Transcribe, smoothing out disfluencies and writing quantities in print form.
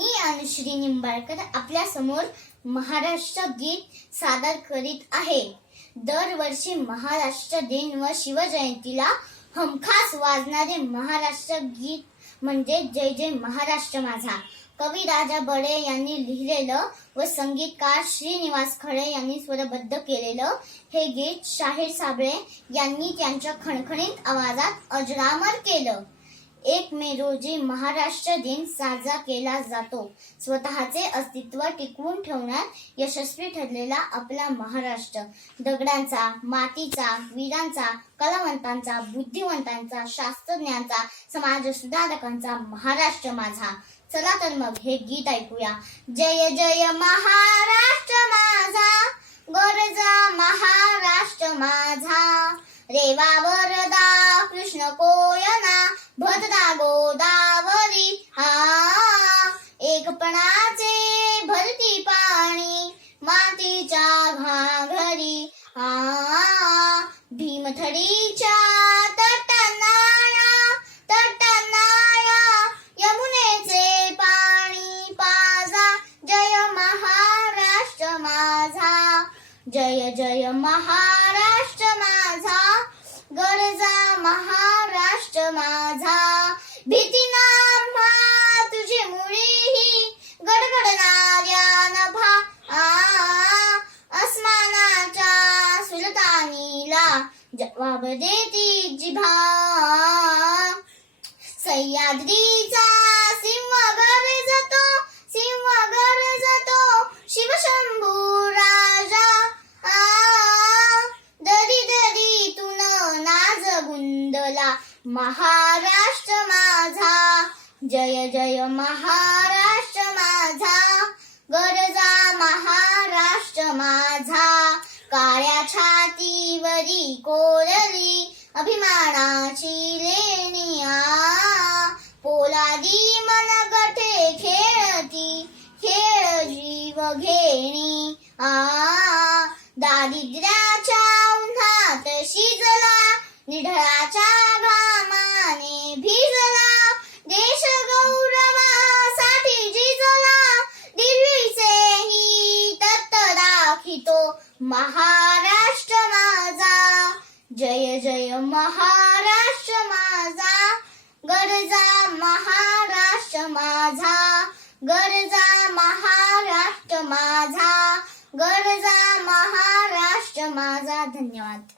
मी अनुश्री निंबाळकर आपल्या समोर महाराष्ट्र गीत सादर करीत आहे। दरवर्षी महाराष्ट्र दिन व शिवजयंतीला हमखास वाजणारे महाराष्ट्र गीत म्हणजे जय जय महाराष्ट्र माझा। कवी राजा बडे यांनी लिहिलेलं व संगीतकार श्रीनिवास खळे यांनी स्वरबद्ध केलेलं हे गीत शाहीर साबळे यांनी त्यांच्या खणखणीत आवाजात अजरामर केलं। 1 मे रोजी महाराष्ट्र दिन साजरा केला जातो। स्वतःचे अस्तित्व टिकवून ठेवण्यात यशस्वी ठरलेला आपला महाराष्ट्र दगडांचा, मातीचा, वीरांचा, कलावंतांचा, बुद्धिवंतांचा, शास्त्रज्ञांचा, समाजसुधारकांचा महाराष्ट्र माझा। चला तर मग हे गीत ऐकूया। जय जय महाराष्ट्र माझा, गरजा महाराष्ट्र माझा। रेवा वरदा कृष्ण कोयना, भद्रा गोदावरी एकपणाचे भरती पाणी, मातीच्या घाघरी भीमथडीच्या तटनाया यमुनेचे पाणी पाजा। जय महाराष्ट्र माझा, जय जय महाराष्ट्र माझा, गरजा महाराष्ट्र माझा। भीतीना तुझी मुळीही गडगडणाऱ्या नभा, अस्मानाच्या सुलतानीला जवाब देती जिभा। सह्याद्रीचा सिंह गरजतो, शिवशंभू राजा। दरी दरीतून नाज गुंदला महाराष्ट्र माझा। जय जय महाराष्ट्र माझा, गरजा महाराष्ट्र माझा। काळ्या छातीवरी कोरली अभिमानाची लेणिया, पोलादी मनगटे खेळती खेळ जीव घेणी। दारिद्र्याच्या उन्हात शिजला, निढळाच्या घामाने भिजला, देश गौरवासाठी झिजला, दिल्लीचे तत्त दाखितो महाराष्ट्र माझा। जय जय महाराष्ट्र माझा, गरजा महाराष्ट्र माझा, गरजा महाराष्ट्र माझा, गरजा महाराष्ट्र माझा। धन्यवाद।